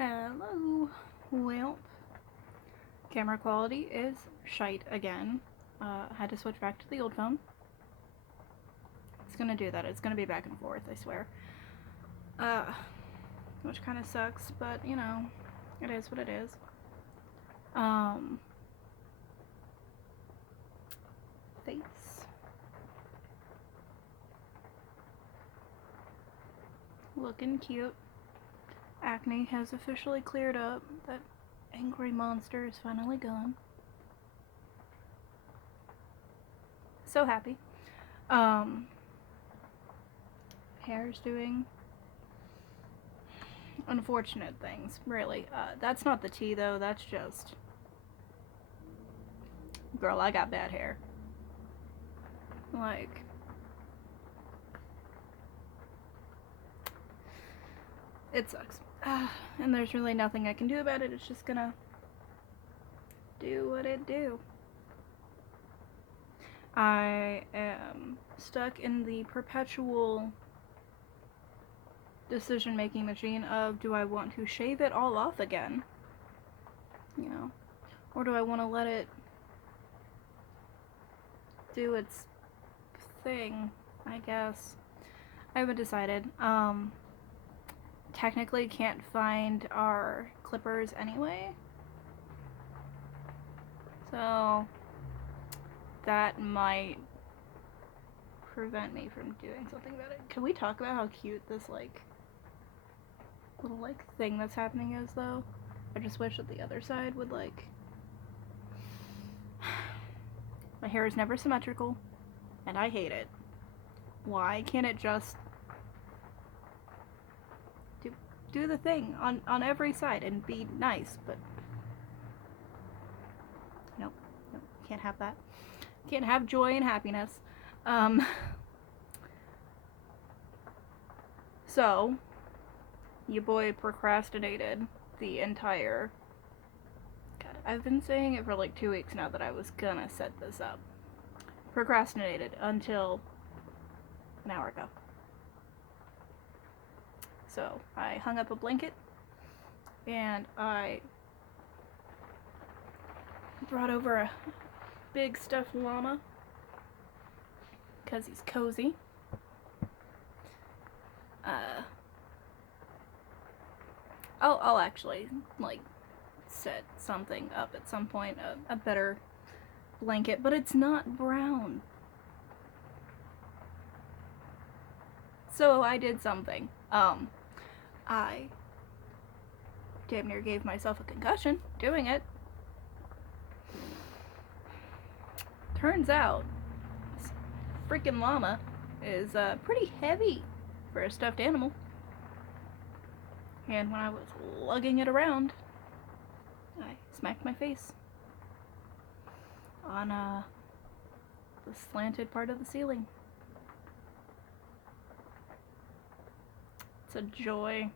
Hello. Well, camera quality is shite again. Had to switch back to the old phone. It's gonna do that. It's gonna be back and forth, I swear. Which kind of sucks, but you know, it is what it is. Face. Looking cute. Acne has officially cleared up. That angry monster is finally gone. So happy. Hair's doing unfortunate things, really. That's not the tea, though. That's just... Girl, I got bad hair. Like... It sucks. And there's really nothing I can do about it. It's just gonna do what it do. I am stuck in the perpetual decision-making machine of, do I want to shave it all off again? You know? Or do I want to let it do its thing, I guess. I haven't decided. Technically can't find our clippers anyway. So that might prevent me from doing something about it. Can we talk about how cute this little thing that's happening is, though? I just wish that the other side would my hair is never symmetrical and I hate it. Why can't it just do the thing on every side and be nice? But nope, can't have that. Can't have joy and happiness. So your boy procrastinated the entire... God, I've been saying it for like 2 weeks now that I was gonna set this up. Procrastinated until an hour ago. So I hung up a blanket and I brought over a big stuffed llama because he's cozy. I'll actually set something up at some point, a better blanket, but it's not brown. So I did something. I damn near gave myself a concussion doing it. Turns out, this freaking llama is pretty heavy for a stuffed animal. And when I was lugging it around, I smacked my face on the slanted part of the ceiling. It's a joy.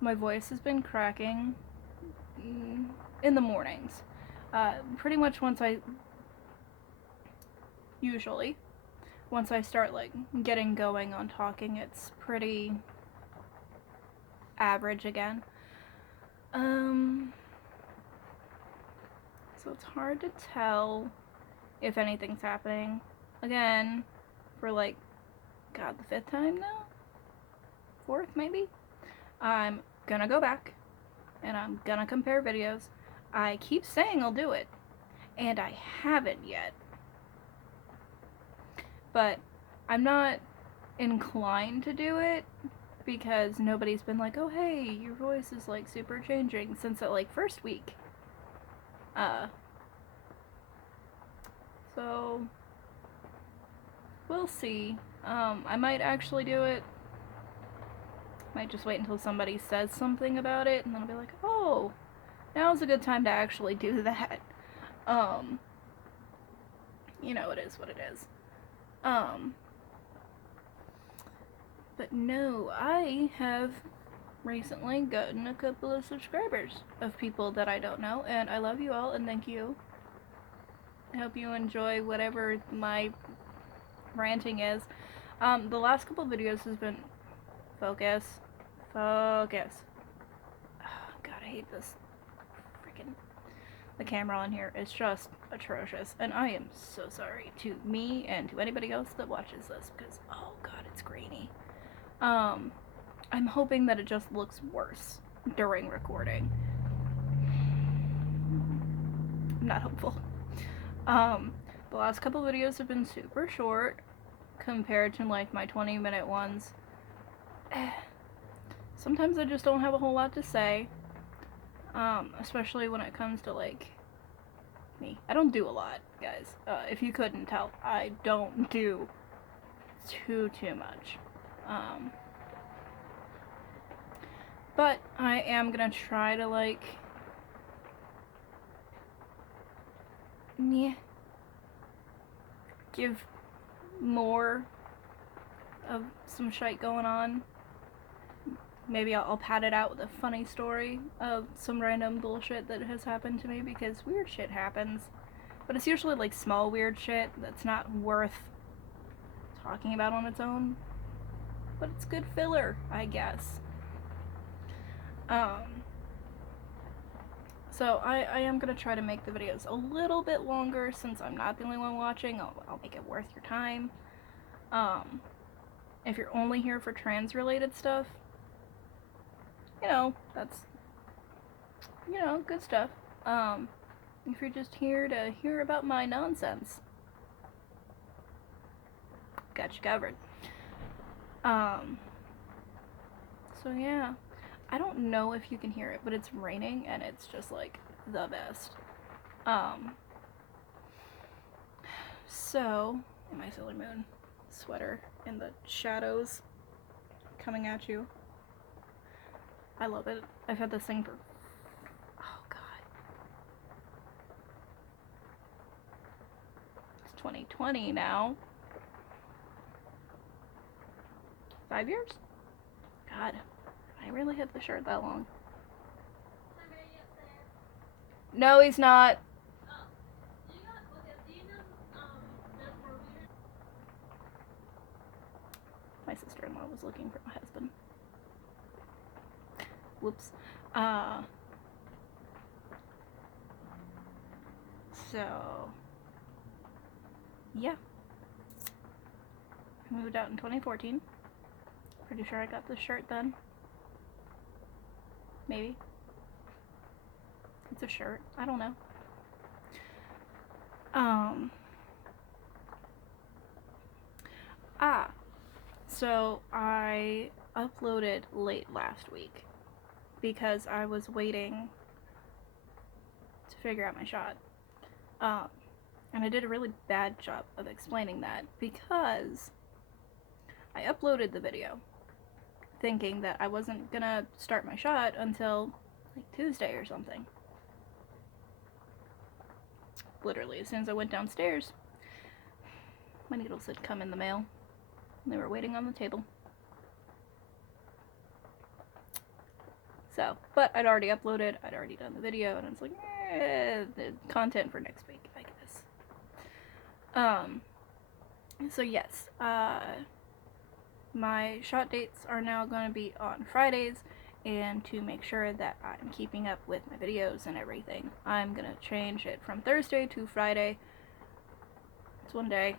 My voice has been cracking in the mornings. Pretty much once I start getting going on talking, it's pretty average again. So it's hard to tell if anything's happening. Again, for the 5th time now? 4th, maybe? I'm gonna go back and I'm gonna compare videos. I keep saying I'll do it, and I haven't yet. But I'm not inclined to do it because nobody's been like, oh hey, your voice is super changing since that first week. So we'll see. I might actually do it. Might just wait until somebody says something about it, and then I'll be like, oh, now's a good time to actually do that. You know, it is what it is. But no, I have recently gotten a couple of subscribers of people that I don't know, and I love you all, and thank you. I hope you enjoy whatever my ranting is. The last couple of videos has been focus, Focus. Oh, God, I hate this. Freaking. The camera on here is just atrocious. And I am so sorry to me and to anybody else that watches this because, oh God, it's grainy. I'm hoping that it just looks worse during recording. I'm not hopeful. The last couple videos have been super short compared to like my 20-minute ones. Sometimes I just don't have a whole lot to say, especially when it comes to like me. I don't do a lot, guys. If you couldn't tell, I don't do too much. But I am gonna try to like, give more of some shite going on. Maybe I'll pad it out with a funny story of some random bullshit that has happened to me, because weird shit happens. But it's usually like small weird shit that's not worth talking about on its own. But it's good filler, I guess. So I am going to try to make the videos a little bit longer since I'm not the only one watching. I'll make it worth your time. If you're only here for trans-related stuff, you know, that's, you know, good stuff. If you're just here to hear about my nonsense, got you covered. So yeah, I don't know if you can hear it, but it's raining and it's just like the best. So, in my Sailor Moon sweater in the shadows coming at you. I love it. I've had this thing for, oh God, it's 2020 now. 5 years? God, I really had the shirt that long. No, he's not. My sister-in-law was looking for my husband. Whoops. So, yeah. I moved out in 2014. Pretty sure I got this shirt then. Maybe. It's a shirt. I don't know. So I uploaded late last week because I was waiting to figure out my shot. And I did a really bad job of explaining that because I uploaded the video thinking that I wasn't gonna start my shot until like Tuesday or something. Literally, as soon as I went downstairs, my needles had come in the mail. They were waiting on the table. So, but I'd already uploaded, I'd already done the video, and I was like, the content for next week, I guess. So yes, my shot dates are now going to be on Fridays, and to make sure that I'm keeping up with my videos and everything, I'm going to change it from Thursday to Friday. It's one day.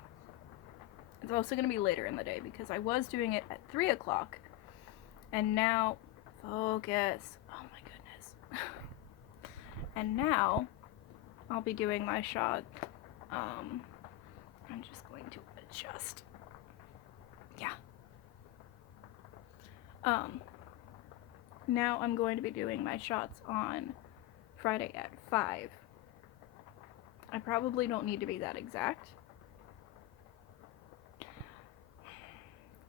It's also going to be later in the day because I was doing it at 3 o'clock, and now, focus, oh my goodness, and now I'll be doing my shot, I'm just going to adjust, yeah, now I'm going to be doing my shots on Friday at 5. I probably don't need to be that exact,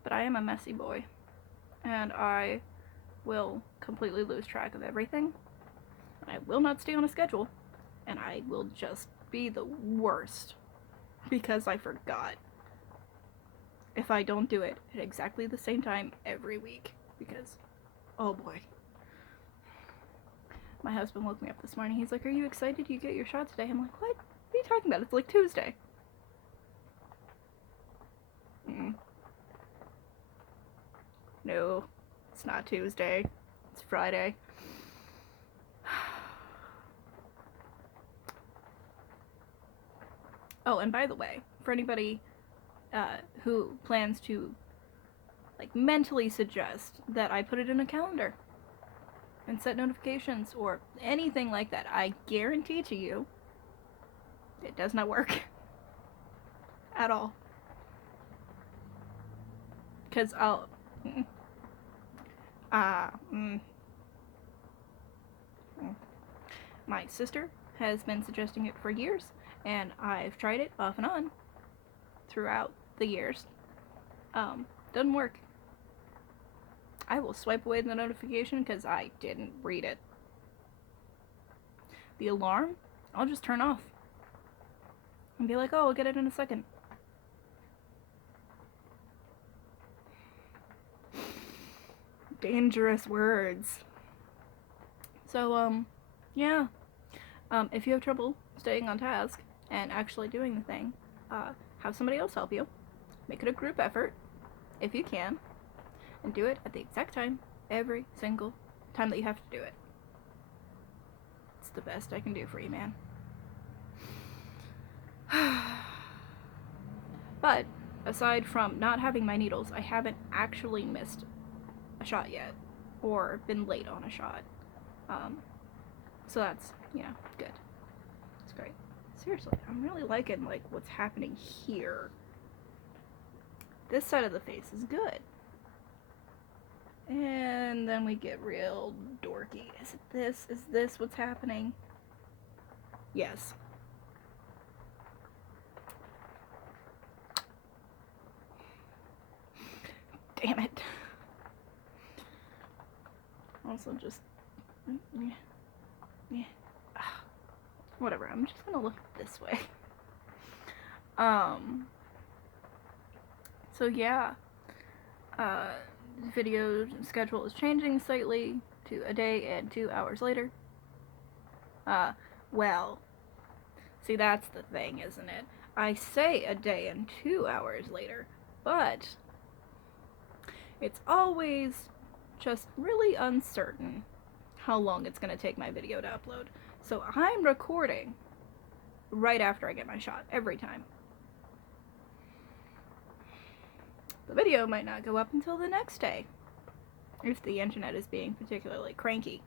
but I am a messy boy, and I will completely lose track of everything. I will not stay on a schedule, and I will just be the worst because I forgot if I don't do it at exactly the same time every week, because, oh boy. My husband woke me up this morning. He's like, "Are you excited you get your shot today?" I'm like, "What? What are you talking about? It's like Tuesday." No. It's not Tuesday. It's Friday. Oh, and by the way, for anybody who plans to like mentally suggest that I put it in a calendar and set notifications or anything like that, I guarantee to you it does not work at all. Because I'll my sister has been suggesting it for years, and I've tried it off and on throughout the years. Doesn't work. I will swipe away the notification because I didn't read it. The alarm, I'll just turn off and be like, oh, I'll get it in a second. Dangerous words. So, yeah. If you have trouble staying on task and actually doing the thing, have somebody else help you. Make it a group effort, if you can, and do it at the exact time, every single time that you have to do it. It's the best I can do for you, man. But, aside from not having my needles, I haven't actually missed a shot yet, or been late on a shot. So that's, good. It's great. Seriously, I'm really liking, what's happening here. This side of the face is good. And then we get real dorky. Is it this? Is this what's happening? Yes. Damn it. Also just... Yeah. Whatever, I'm just gonna look this way. So yeah. Video schedule is changing slightly to a day and 2 hours later. Well, see, that's the thing, isn't it? I say a day and 2 hours later, but it's always just really uncertain how long it's going to take my video to upload. So I'm recording right after I get my shot, every time. The video might not go up until the next day, if the internet is being particularly cranky.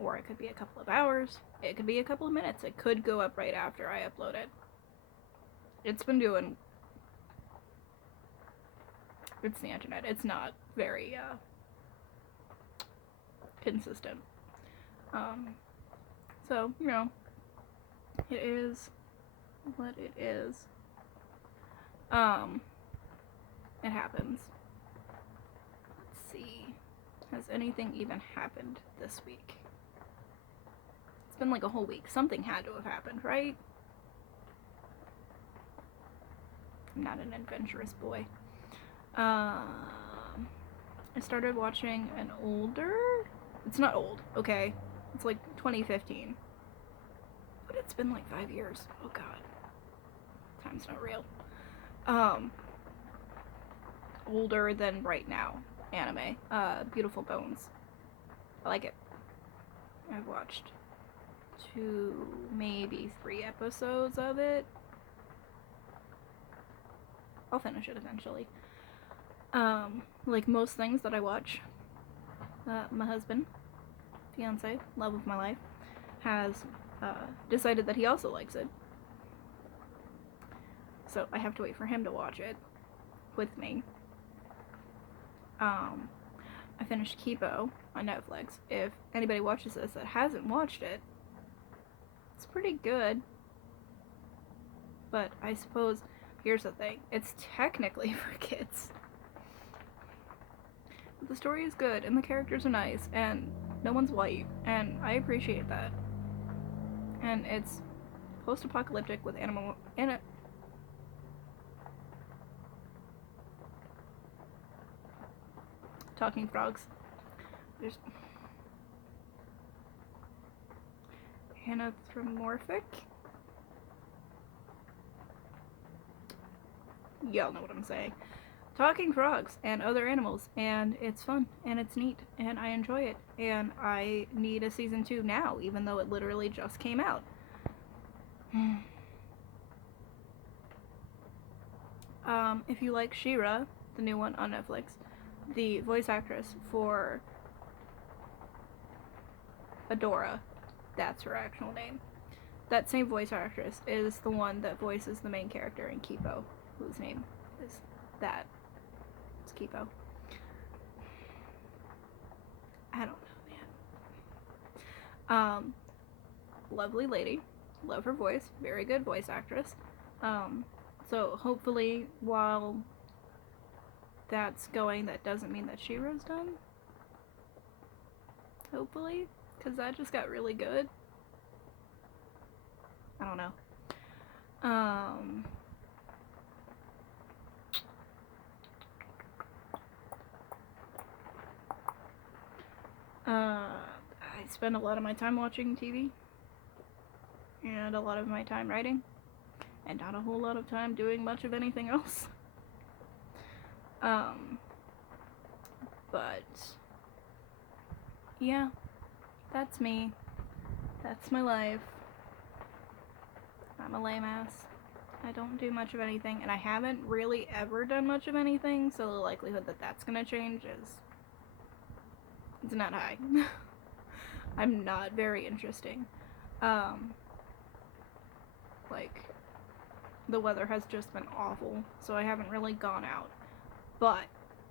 Or it could be a couple of hours, it could be a couple of minutes, it could go up right after I upload it. It's been doing... It's the internet, it's not very, consistent. So, it is what it is. It happens. Let's see. Has anything even happened this week? It's been like a whole week. Something had to have happened, right? I'm not an adventurous boy. I started watching an older... It's not old, okay? It's like 2015. But it's been like 5 years. Oh god. Time's not real. Older than right now anime. Beautiful Bones. I like it. I've watched 2, maybe 3 episodes of it. I'll finish it eventually. Like most things that I watch, my husband, fiance, love of my life, has decided that he also likes it. So I have to wait for him to watch it with me. I finished Kipo on Netflix. If anybody watches this that hasn't watched it, it's pretty good. But I suppose, here's the thing, it's technically for kids. But the story is good, and the characters are nice, and no one's white, and I appreciate that. And it's post-apocalyptic with animal... Talking frogs. There's anthropomorphic. Y'all know what I'm saying. talking frogs and other animals, and it's fun and it's neat and I enjoy it, and I need a season 2 now, even though it literally just came out. If you like She-Ra, the new one on Netflix, the voice actress for Adora, that's her actual name. That same voice actress is the one that voices the main character in Kipo, whose name is that. It's Kipo. I don't know, man. Lovely lady. Love her voice. Very good voice actress. So hopefully while that's going, that doesn't mean that She-Ra's done. Hopefully. Because that just got really good. I don't know. I spend a lot of my time watching TV. And a lot of my time writing. And not a whole lot of time doing much of anything else. But yeah, that's me. That's my life. I'm a lame ass. I don't do much of anything, and I haven't really ever done much of anything, so the likelihood that that's gonna change is... it's not high. I'm not very interesting. Like, the weather has just been awful, so I haven't really gone out. But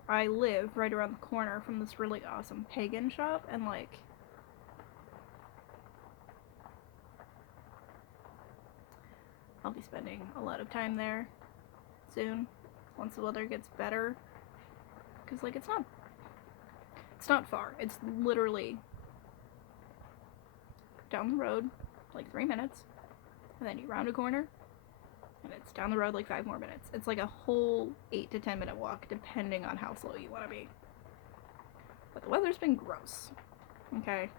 I live right around the corner from this really awesome pagan shop, and like... I'll be spending a lot of time there soon, once the weather gets better. Because, like, it's not far. It's literally down the road, like 3 minutes, and then you round a corner, and it's down the road like 5 more minutes. It's like a whole 8 to 10 minute walk, depending on how slow you want to be. But the weather's been gross. Okay?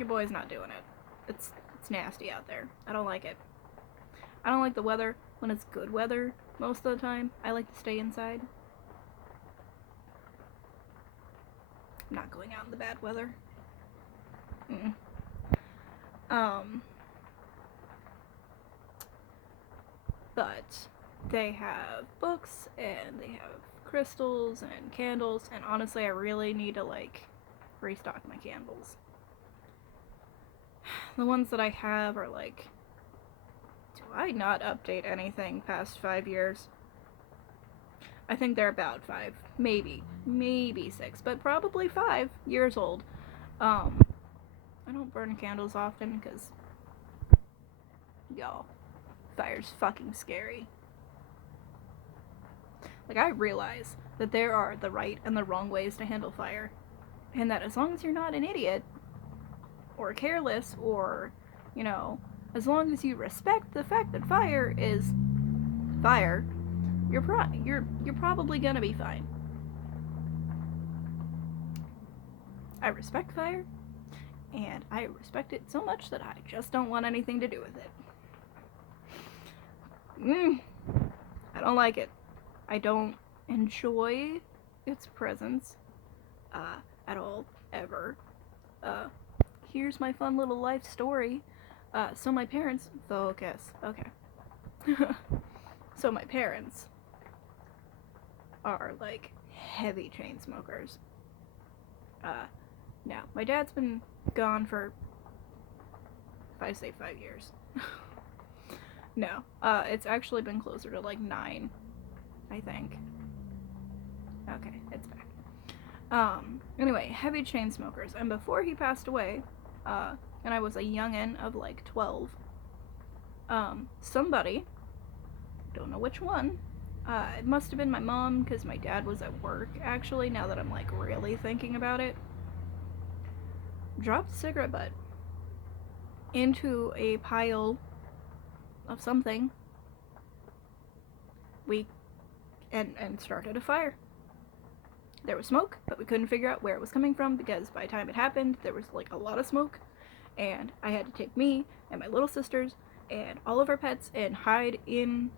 Your boy's not doing it. It's nasty out there. I don't like it. I don't like the weather when it's good weather most of the time. I like to stay inside. I'm not going out in the bad weather. But they have books and they have crystals and candles, and honestly I really need to like restock my candles. The ones that I have are like, do I not update anything past 5 years? I think they're about 5, maybe 6, but probably 5 years old. I don't burn candles often because, y'all, fire's fucking scary. Like, I realize that there are the right and the wrong ways to handle fire, and that as long as you're not an idiot or careless, or, you know, as long as you respect the fact that fire is fire, you're probably gonna be fine. I respect fire, and I respect it so much that I just don't want anything to do with it. I don't like it. I don't enjoy its presence at all, ever. Here's my fun little life story. So my parents... Focus. Okay. So my parents are, like, heavy chain smokers. Now, my dad's been gone for, if I say 5 years. No. It's actually been closer to, like, 9, I think. Okay, it's back. Anyway, heavy chain smokers. And before he passed away, and I was a youngin' of like 12, somebody, don't know which one, it must have been my mom, because my dad was at work, actually, now that I'm like really thinking about it, dropped a cigarette butt into a pile of something, and started a fire. There was smoke, but we couldn't figure out where it was coming from, because by the time it happened, there was like a lot of smoke, and I had to take me and my little sisters and all of our pets and hide in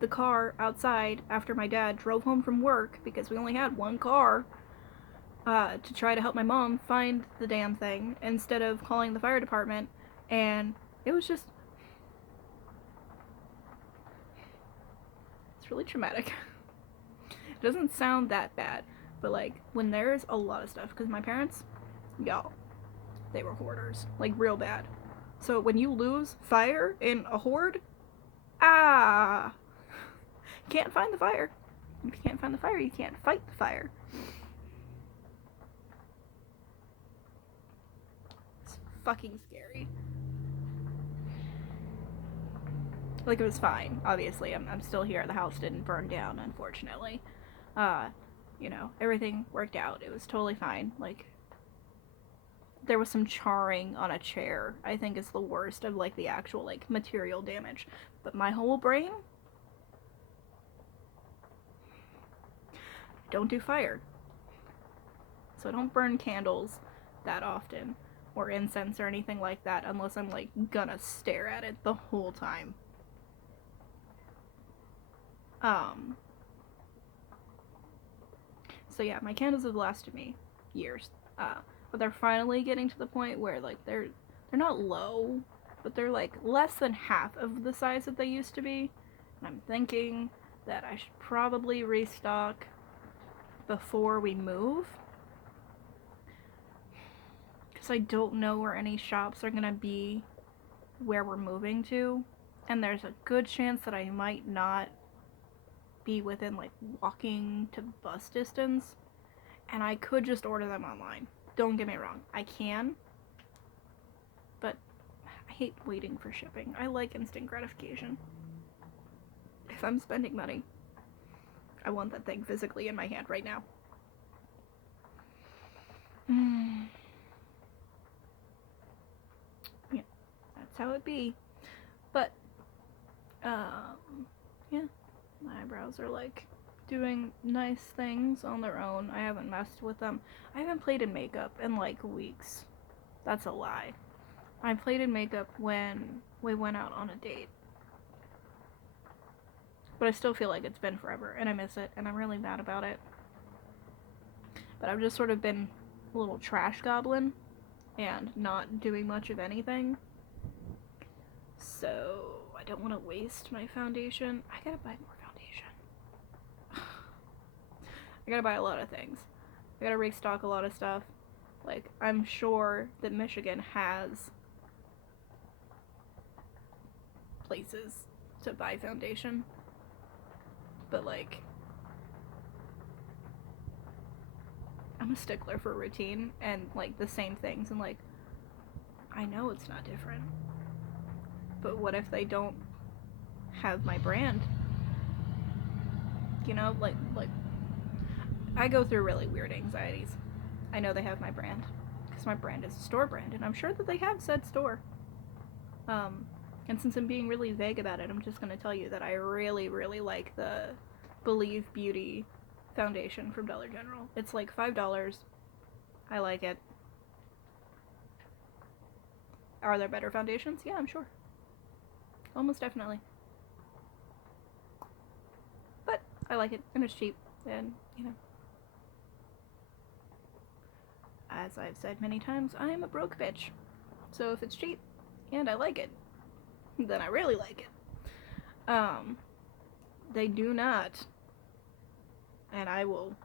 the car outside after my dad drove home from work, because we only had one car, to try to help my mom find the damn thing instead of calling the fire department. And it was just, it's really traumatic. It doesn't sound that bad, but like when there's a lot of stuff, because my parents, y'all, they were hoarders, like real bad. So when you lose fire in a hoard, can't find the fire. If you can't find the fire, you can't fight the fire. It's fucking scary. Like, it was fine, obviously. I'm still here. The house didn't burn down, unfortunately. You know, everything worked out. It was totally fine. Like, there was some charring on a chair, I think is the worst of, like, the actual, like, material damage. But my whole brain, don't do fire. So I don't burn candles that often, or incense or anything like that, unless I'm, like, gonna stare at it the whole time. So yeah, my candles have lasted me years. But they're finally getting to the point where, like, they're not low, but they're like less than half of the size that they used to be. And I'm thinking that I should probably restock before we move, because I don't know where any shops are gonna be where we're moving to, and there's a good chance that I might not be within, like, walking to bus distance, and I could just order them online. Don't get me wrong, I can, but I hate waiting for shipping. I like instant gratification. If I'm spending money, I want that thing physically in my hand right now. Yeah, that's how it be. But, yeah, my eyebrows are, like, doing nice things on their own. I haven't messed with them. I haven't played in makeup in, like, weeks. That's a lie. I played in makeup when we went out on a date. But I still feel like it's been forever, and I miss it, and I'm really mad about it. But I've just sort of been a little trash goblin, and not doing much of anything. So I don't want to waste my foundation. I gotta buy more foundation. I gotta buy a lot of things. I gotta restock a lot of stuff. Like, I'm sure that Michigan has places to buy foundation. But, like, I'm a stickler for routine and, like, the same things. And, like, I know it's not different. But what if they don't have my brand? You know, like, I go through really weird anxieties. I know they have my brand, because my brand is a store brand, and I'm sure that they have said store. And since I'm being really vague about it, I'm just going to tell you that I really, really like the Believe Beauty foundation from Dollar General. It's like $5. I like it. Are there better foundations? Yeah, I'm sure. Almost definitely. But I like it, and it's cheap, and, you know. As I've said many times, I am a broke bitch. So if it's cheap, and I like it, then I really like it. They do not, and I will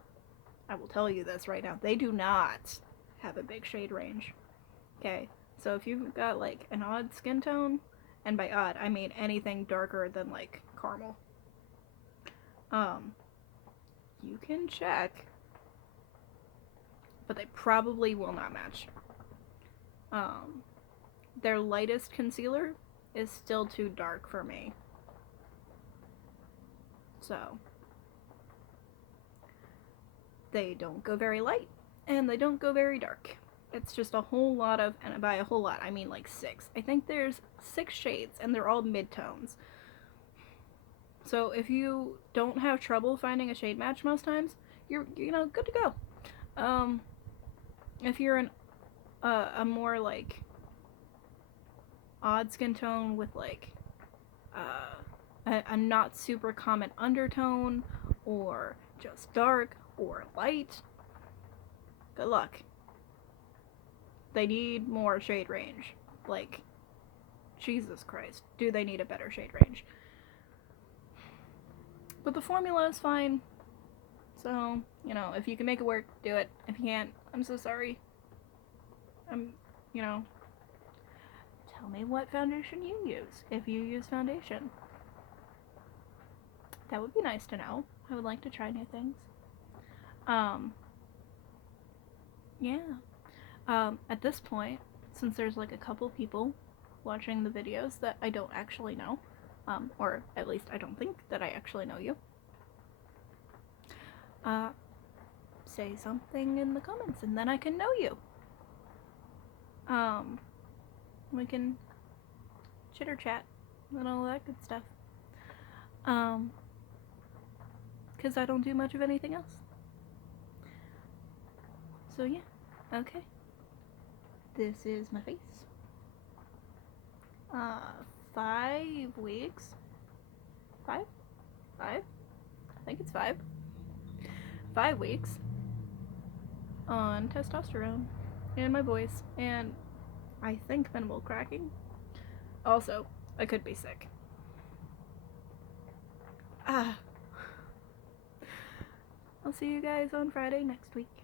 tell you this right now, they do not have a big shade range. Okay, so if you've got, like, an odd skin tone, and by odd, I mean anything darker than, like, caramel, you can check, but they probably will not match. Their lightest concealer is still too dark for me. So, they don't go very light, and they don't go very dark. It's just a whole lot of, and by a whole lot, I mean like 6. I think there's 6 shades, and they're all mid-tones. So if you don't have trouble finding a shade match most times, you're, you know, good to go. If you're a more, like, odd skin tone with, like, a not super common undertone, or just dark, or light, good luck. They need more shade range. Like, Jesus Christ, do they need a better shade range? But the formula is fine. So, you know, if you can make it work, do it. If you can't, I'm so sorry. You know, tell me what foundation you use, if you use foundation. That would be nice to know. I would like to try new things. Yeah. At this point, since there's like a couple people watching the videos that I don't actually know, or at least I don't think that I actually know you, say something in the comments and then I can know you. We can chitter chat and all that good stuff. Because I don't do much of anything else. So yeah, okay. This is my face. 5 weeks. 5? I think it's 5. 5 weeks on testosterone and my voice, and I think minimal cracking. Also, I could be sick. I'll see you guys on Friday next week.